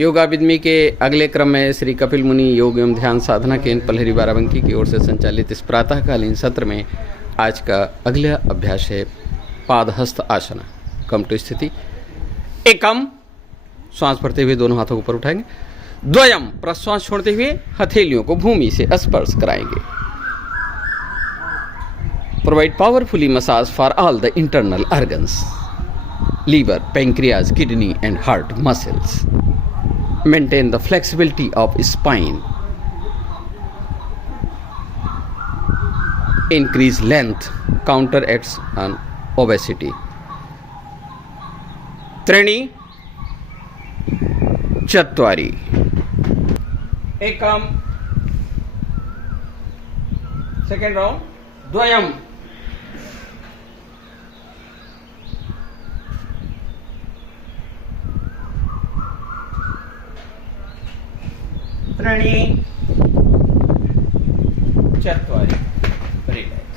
योगा विद्मी के अगले क्रम में श्री कपिल मुनि योग एवं ध्यान साधना केंद्र पलहरी बाराबंकी की ओर से संचालित इस प्रातःकालीन सत्र में आज का अगला अभ्यास है पादहस्त आसन। कम टू स्थिति। एकम, श्वास भरते हुए दोनों हाथों को ऊपर उठाएंगे। द्वयम, प्रश्वास छोड़ते हुए हथेलियों को भूमि से स्पर्श कराएंगे। Provide powerfully massage for all the internal organs, liver, pancreas, kidney and heart muscles. Maintain the flexibility of spine. Increase length, counteracts on obesity. त्रीणि चत्वारि। एकम, सेकेंड राउंड। द्वयम, त्रीणि चत्वारि। Very nice.